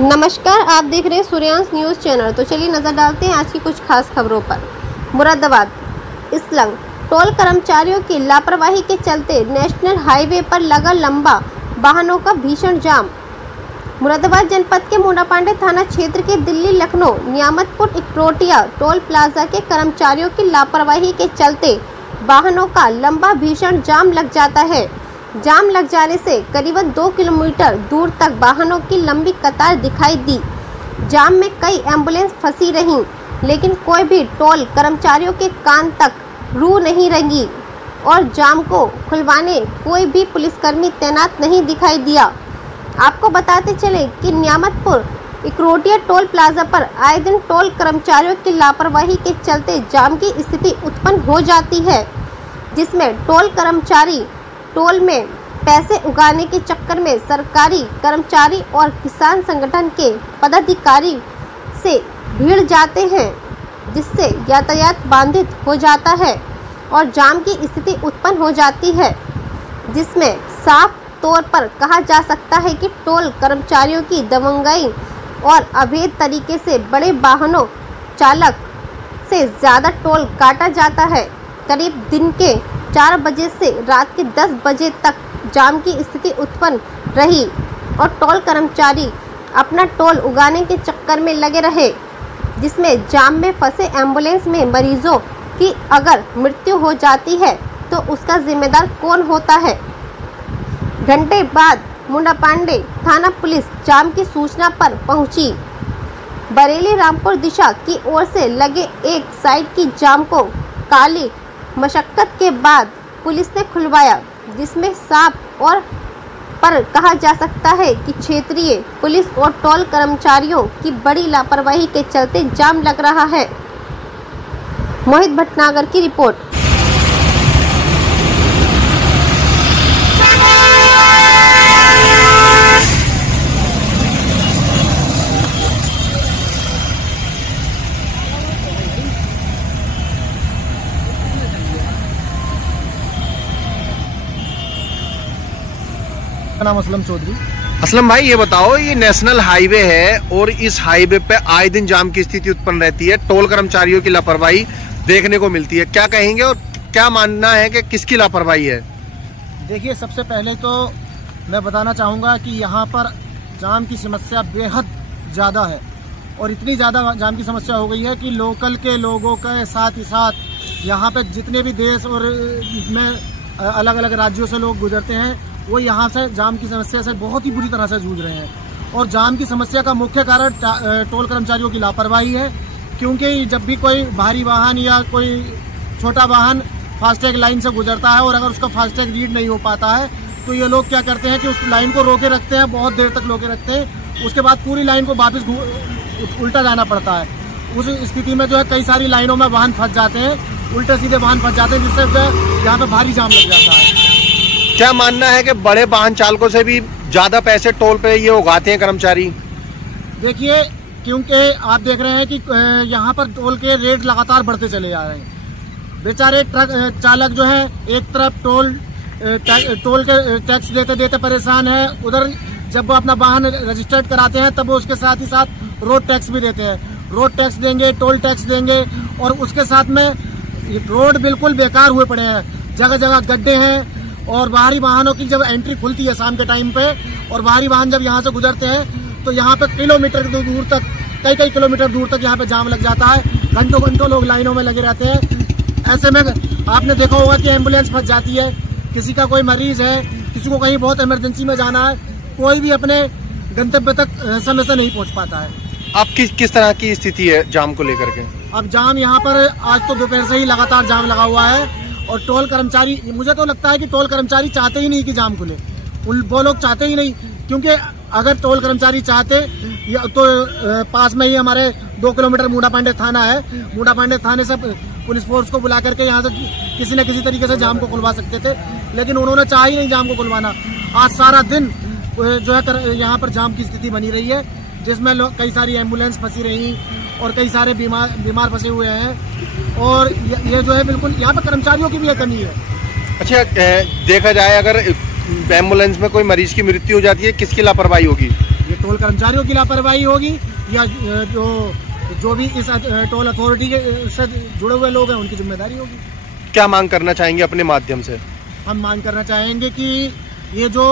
नमस्कार, आप देख रहे हैं सूर्यांश न्यूज़ चैनल। तो चलिए नज़र डालते हैं आज की कुछ खास खबरों पर। मुरादाबाद इसलंग टोल कर्मचारियों की लापरवाही के चलते नेशनल हाईवे पर लगा लंबा वाहनों का भीषण जाम। मुरादाबाद जनपद के मोडापांडे थाना क्षेत्र के दिल्ली लखनऊ नियामतपुर इकरोटिया टोल प्लाजा के कर्मचारियों की लापरवाही के चलते वाहनों का लंबा भीषण जाम लग जाता है। जाम लग जाने से करीबन 2 किलोमीटर दूर तक वाहनों की लंबी कतार दिखाई दी। जाम में कई एम्बुलेंस फंसी रहीं, लेकिन कोई भी टोल कर्मचारियों के कान तक रूह नहीं रंगी और जाम को खुलवाने कोई भी पुलिसकर्मी तैनात नहीं दिखाई दिया। आपको बताते चले कि नियामतपुर इकरोटिया टोल प्लाजा पर आए दिन टोल कर्मचारियों की लापरवाही के चलते जाम की स्थिति उत्पन्न हो जाती है, जिसमें टोल कर्मचारी टोल में पैसे उगाने के चक्कर में सरकारी कर्मचारी और किसान संगठन के पदाधिकारी से भिड़ जाते हैं, जिससे यातायात बाधित हो जाता है और जाम की स्थिति उत्पन्न हो जाती है, जिसमें साफ तौर पर कहा जा सकता है कि टोल कर्मचारियों की दबंगई और अवैध तरीके से बड़े वाहनों चालक से ज़्यादा टोल काटा जाता है। करीब दिन के 4 बजे से रात के 10 बजे तक जाम की स्थिति उत्पन्न रही और टोल कर्मचारी अपना टोल उगाने के चक्कर में लगे रहे, जिसमें जाम में फंसे एम्बुलेंस में मरीजों की अगर मृत्यु हो जाती है तो उसका जिम्मेदार कौन होता है। घंटे बाद मोडापांडे थाना पुलिस जाम की सूचना पर पहुंची। बरेली रामपुर दिशा की ओर से लगे एक साइड की जाम को काली मशक्कत के बाद पुलिस ने खुलवाया, जिसमें साफ और पर कहा जा सकता है कि क्षेत्रीय पुलिस और टोल कर्मचारियों की बड़ी लापरवाही के चलते जाम लग रहा है। मोहित भटनागर की रिपोर्ट। नाम असलम चौधरी। असलम भाई, ये बताओ, ये नेशनल हाईवे है और इस हाईवे पे आए दिन जाम की स्थिति उत्पन्न रहती है, टोल कर्मचारियों की लापरवाही देखने को मिलती है। क्या कहेंगे और क्या मानना है कि किसकी लापरवाही है? देखिए, सबसे पहले तो मैं बताना चाहूँगा कि यहाँ पर जाम की समस्या बेहद ज़्यादा है और इतनी ज़्यादा जाम की समस्या हो गई है कि लोकल के लोगों के साथ ही साथ यहाँ पे जितने भी देश और में अलग अलग राज्यों से लोग गुजरते हैं, वो यहाँ से जाम की समस्या से बहुत ही बुरी तरह से जूझ रहे हैं। और जाम की समस्या का मुख्य कारण टोल कर्मचारियों की लापरवाही है, क्योंकि जब भी कोई भारी वाहन या कोई छोटा वाहन फास्टैग लाइन से गुजरता है और अगर उसका फास्टैग रीड नहीं हो पाता है तो ये लोग क्या करते हैं कि उस लाइन को रोके रखते हैं, बहुत देर तक रोके रखते हैं। उसके बाद पूरी लाइन को वापस उल्टा जाना पड़ता है। उस स्थिति में जो है कई सारी लाइनों में वाहन फंस जाते हैं, उल्टे सीधे वाहन फंस जाते हैं, जिससे यहाँ पे भारी जाम लग जाता है। क्या मानना है कि बड़े वाहन चालकों से भी ज्यादा पैसे टोल पे ये उगाते हैं कर्मचारी? देखिए, क्योंकि आप देख रहे हैं कि यहाँ पर टोल के रेट लगातार बढ़ते चले जा रहे हैं। बेचारे ट्रक चालक जो है एक तरफ टोल के टैक्स देते देते परेशान है, उधर जब वो अपना वाहन रजिस्टर्ड कराते हैं तब वो उसके साथ ही साथ रोड टैक्स भी देते हैं। रोड टैक्स देंगे, टोल टैक्स देंगे और उसके साथ में रोड बिल्कुल बेकार हुए पड़े हैं। जगह जगह गड्ढे हैं और बाहरी वाहनों की जब एंट्री खुलती है शाम के टाइम पे और बाहरी वाहन जब यहाँ से गुजरते हैं तो यहाँ पे किलोमीटर दूर तक, कई किलोमीटर दूर तक यहाँ पे जाम लग जाता है। घंटों घंटों लोग लाइनों में लगे रहते हैं। ऐसे में आपने देखा होगा कि एम्बुलेंस फंस जाती है, किसी का कोई मरीज है, किसी को कहीं बहुत इमरजेंसी में जाना है, कोई भी अपने गंतव्य तक समय से नहीं पहुँच पाता है। अब किस तरह की स्थिति है जाम को लेकर के? अब जाम यहाँ पर आज तो दोपहर से ही लगातार जाम लगा हुआ है और टोल कर्मचारी, मुझे तो लगता है कि टोल कर्मचारी चाहते ही नहीं कि जाम खुले। वो लोग चाहते ही नहीं, क्योंकि अगर टोल कर्मचारी चाहते तो पास में ही हमारे 2 किलोमीटर मोडापांडे थाना है, मोडापांडे थाने से पुलिस फोर्स को बुला करके यहाँ से किसी न किसी तरीके से जाम को खुलवा सकते थे, लेकिन उन्होंने चाहा ही नहीं जाम को खुलवाना। आज सारा दिन जो है यहाँ पर जाम की स्थिति बनी रही है, जिसमें कई सारी एम्बुलेंस फंसी रही और कई सारे बीमार फंसे हुए हैं और ये जो है बिल्कुल यहाँ पर कर्मचारियों की भी कमी है। अच्छा, देखा जाए अगर एम्बुलेंस में कोई मरीज की मृत्यु हो जाती है, किसकी लापरवाही होगी? ये टोल कर्मचारियों की लापरवाही होगी या जो भी इस टोल अथॉरिटी के से जुड़े हुए लोग हैं उनकी जिम्मेदारी होगी। क्या मांग करना चाहेंगे अपने माध्यम से? हम मांग करना चाहेंगे कि ये जो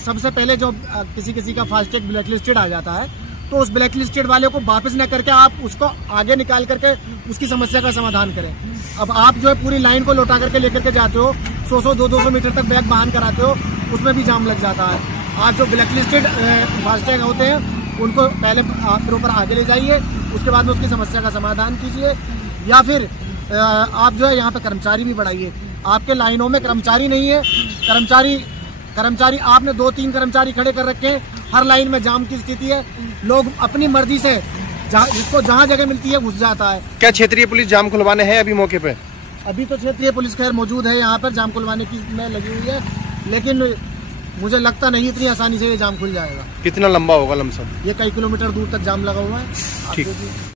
सबसे पहले जो किसी का फास्टैग ब्लैक लिस्टेड आ जाता है तो उस ब्लैक लिस्टेड वाले को वापस न करके आप उसको आगे निकाल करके उसकी समस्या का समाधान करें। अब आप जो है पूरी लाइन को लौटा करके लेकर के जाते हो, 100-200 मीटर तक बैग वाहन कराते हो, उसमें भी जाम लग जाता है। आज जो ब्लैक लिस्टेड फास्टैग होते हैं उनको पहले आप ऊपर आगे ले जाइए, उसके बाद में उसकी समस्या का समाधान कीजिए, या फिर आप जो है यहाँ पे कर्मचारी भी बढ़ाइए। आपके लाइनों में कर्मचारी नहीं है, कर्मचारी आपने 2-3 कर्मचारी खड़े कर रखे हैं, हर लाइन में जाम की स्थिति है, लोग अपनी मर्जी से जिसको जहाँ जगह मिलती है घुस जाता है। क्या क्षेत्रीय पुलिस जाम खुलवाने है अभी मौके पे? अभी तो क्षेत्रीय पुलिस खैर मौजूद है यहाँ पर, जाम खुलवाने की में लगी हुई है, लेकिन मुझे लगता नहीं इतनी आसानी से ये जाम खुल जाएगा। कितना लंबा होगा लमसम? ये कई किलोमीटर दूर तक जाम लगा हुआ है। ठीक।